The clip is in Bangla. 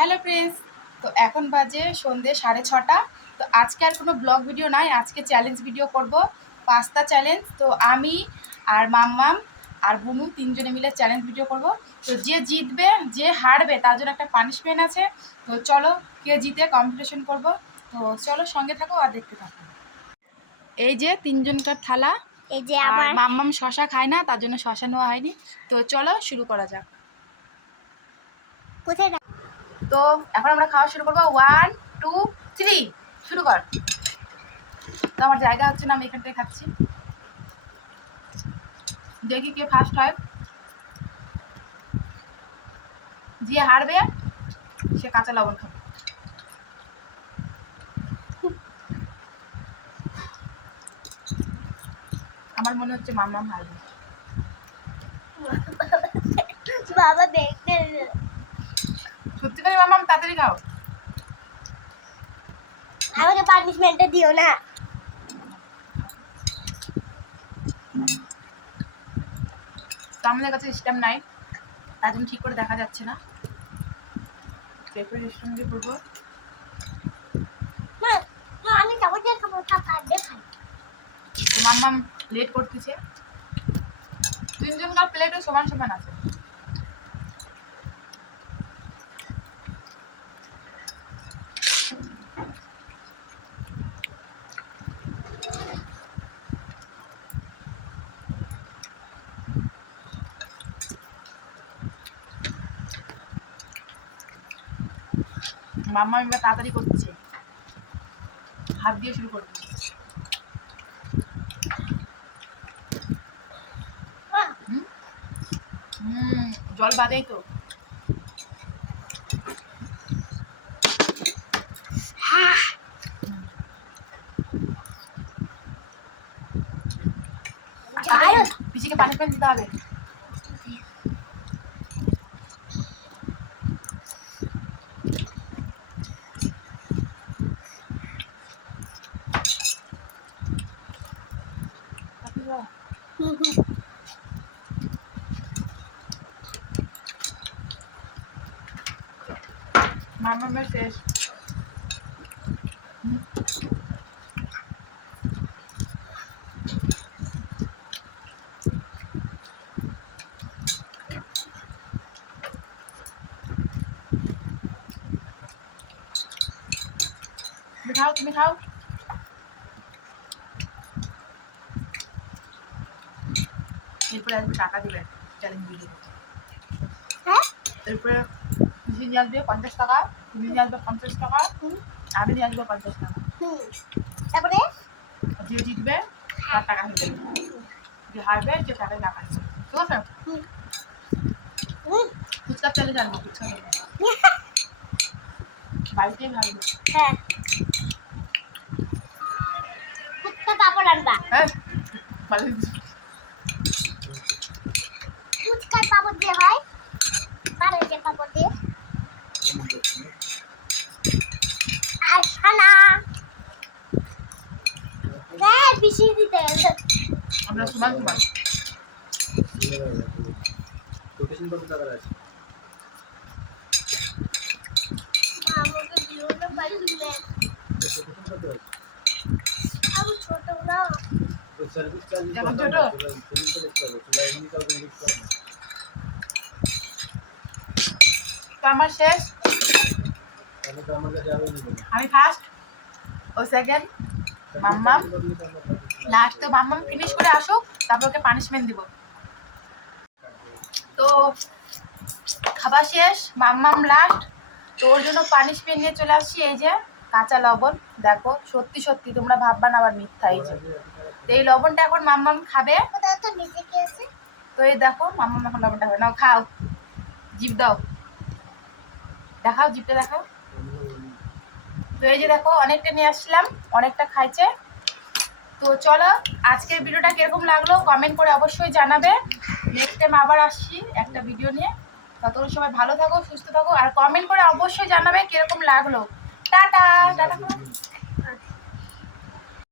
হ্যালো ফ্রেন্ডস, তো এখন বাজে সন্ধ্যে 6:30। তো আজকে আর কোনো ব্লগ ভিডিও নাই, আজকে চ্যালেঞ্জ ভিডিও করব, পাস্তা চ্যালেঞ্জ। তো আমি আর মাম্মাম আর বুনু তিনজনে মিলে চ্যালেঞ্জ ভিডিও করব। তো যে জিতবে, যে হারবে তার জন্য একটা পানিশমেন্ট আছে। তো চলো কে জিতে কম্পিটিশন করব। তো চলো সঙ্গে থাকো আর দেখতে থাকো। এই যে তিনজনকার থালা, এই যে আর আমার মাম্মাম শশা খায় না, তার জন্য শশা নেওয়া হয়নি। তো চলো শুরু করা যাক। কোথায় তো এখন আমরা খাওয়া শুরু করবো। 1 2 3 শুরু কর। তো আমার জায়গা হচ্ছে না, আমি এখান থেকে খাচ্ছি। দেখি কে ফার্স্ট হয়। যে হারবে সে কাঁচা লবণ খাবে। আমার মনে হচ্ছে মাম্মাম হারবে। বাবা দেখতে সত্যি করে মাম্মাম তাড়াতাড়ি খাও। আমাকে পানিশমেন্টটা দিও না। তো আমাদের কাছে স্ট্যাম নাই, তার জন্য ঠিক করে দেখা যাচ্ছে না। পেপার স্ট্যাম দিয়ে করবো। না না, আমি চামচ দিয়ে খাবো, কাটবে খাই। তো মাম্মাম লেট করতেছে। তিনজনকার প্লেটও সমান সমান আছে। মাম্মাম এবার তাড়াতাড়ি করতেছে, হাত দিয়ে শুরু করতেছে। জল বাদেই তো। পিসিকে পানিশমেন্ট দিতে হবে। মামামের শেষ। তুমি খাও, তুমি খাও। এরপরে আসবে টাকা দিবেন চ্যালেঞ্জ ভিডিও। হ্যাঁ, এরপরে পিসি নিয়ে আসবে 50 টাকা, তুমি নিয়ে আসবে 50 টাকা, আমি নিয়ে আসবো 50 টাকা। তারপরে যে জিতবে তার টাকা হয়ে যাবে, যে হারবে সে টাকায় টাকা হবে। ঠিক আছে? ফুচকা চ্যালেঞ্জ আনবো, ফুচকা বাড়িতেই ভাববো। হ্যাঁ, ফুচকা পাপড় আনবা। হ্যাঁ ভালো। ফুচকার পাপড় দিয়ে হয়, পাড়ের যে পাপড় দিয়ে। আর সানা পিসি দিতে আমরা সমান সমান। আমাকে দিও না পানিশমেন্ট। আমি ছোট না। যেমন ছোট। তো আমার শেষ, আমি ফার্স্ট, ও সেকেন্ড, মাম্মাম লাস্ট। তো মাম্মাম ফিনিশ করে আসুক, তারপর ওকে পানিশমেন্ট দিব। তো খাবার শেষ, মাম্মাম লাস্ট। তো ওর জন্য পানিশমেন্ট নিয়ে চলে আসছি। এই যে কাঁচা লবণ, দেখো সত্যি সত্যি, তোমরা ভাববা না আবার মিথ্যা। এই যে তো এই লবণটা এখন মাম্মাম খাবে। কোথাও তো নিচে কি আছে? তো এই দেখো মাম্মাম এখন লবণটা খাবে। নাও খাও, জিভ দাও, দেখাও জিভটা দেখাও। তো এই যে দেখো অনেকটা নিয়ে আসছিলাম, অনেকটা খাইছে। তো চলো আজকের ভিডিওটা কিরকম লাগলো কমেন্ট করে অবশ্যই জানাবে। নেক্সট টাইম আবার আসছি একটা ভিডিও নিয়ে। ততক্ষণ সবাই ভালো থাকো, সুস্থ থাকো, আর কমেন্ট করে অবশ্যই জানাবে কিরকম লাগলো। Tata tata.